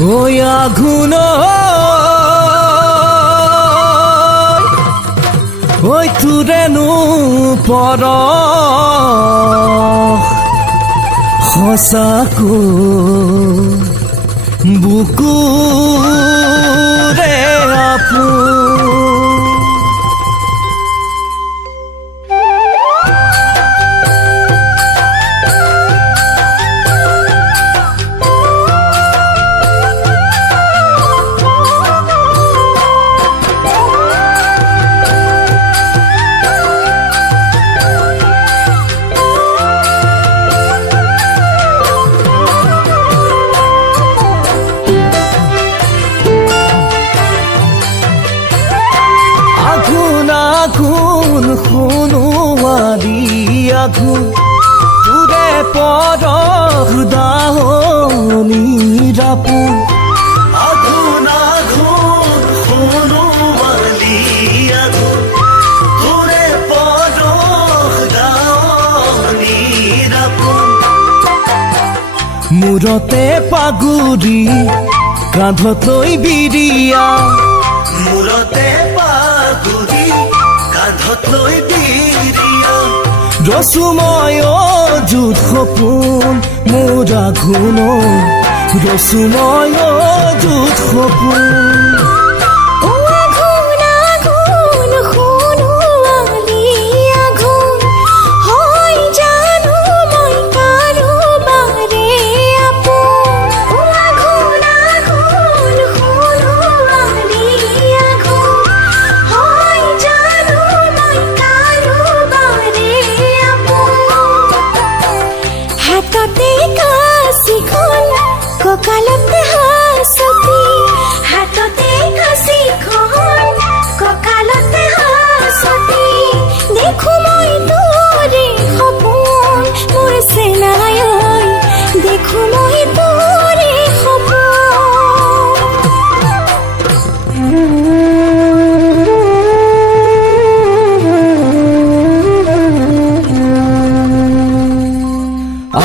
ওই আগুন ওই তুরেনো পর সঁচাকো বুকুৰে আপোন আগুন শুনোৱালি আগুন তোৰে পৰশ দাহনীৰ আপোন আগুন আগুন শুনোৱালি আগুন তোৰে পৰশ দাহনীৰ আপোন মূৰতে পাগুৰি কান্ধত লৈ বিৰিয়া মূৰতে পাগুৰি কান্ধত লৈ বিৰিয়া ৰচুময় যুত সপোন মোৰ আঘোণ ৰচুময় যুত সপোন ককালতে হাসতি হাততে কাছিখন ককালতে হাসতি দেখো মই তোৰে সপোন মোৰ চেনাই দেখো মই তোৰে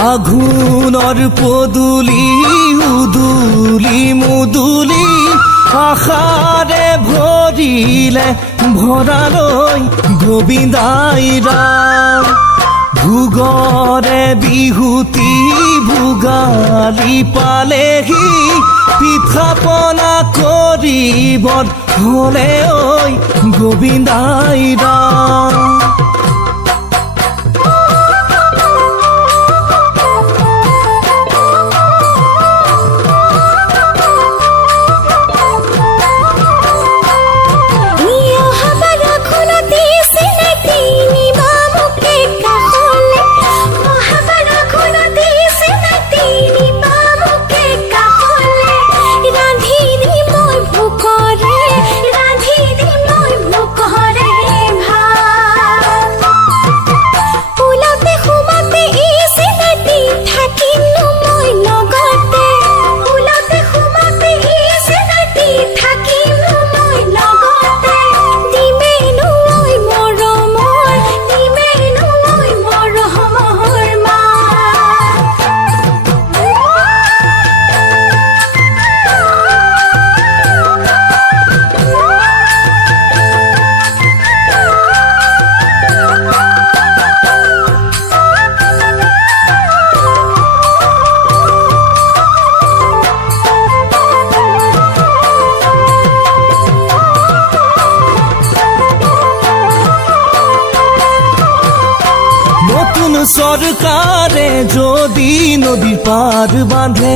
আঘোণৰ পদূলি উদুলি মুদুলি আশাৰে ভৰিলে ভৰালৈ গোবিন্দাই ৰাম ভোগৰে বিহুতি ভোগালী পালেহি পিঠা পনা কৰিবৰ হ'লে ঐ গোবিন্দাই ৰাম চৰকাৰে যদি নদীৰ পাৰ বান্ধে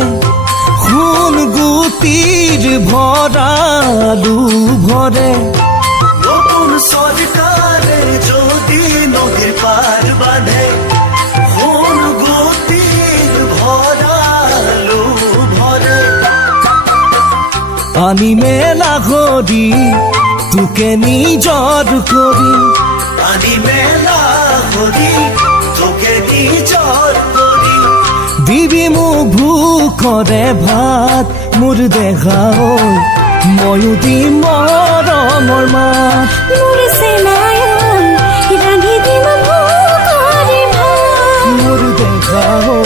সোণ গুটিৰ ভঁৰালো ভৰে নতুন চৰকাৰে যদি নদীৰ পাৰ বান্ধে সোণ গুটিৰ ভঁৰালো ভৰে আনি মেলা ঘড়ি তোকে নিজৰ কৰি আনি মেলা ঘড়ি তোকে নিজৰ কৰি দিবি মোক ভোকৰে ভাত মোৰ দেখাও ময়ো দিম মৰমৰ মাত মোৰ চেনাই ৰান্ধি দিম ভোকৰে ভাত মোৰ দেখাও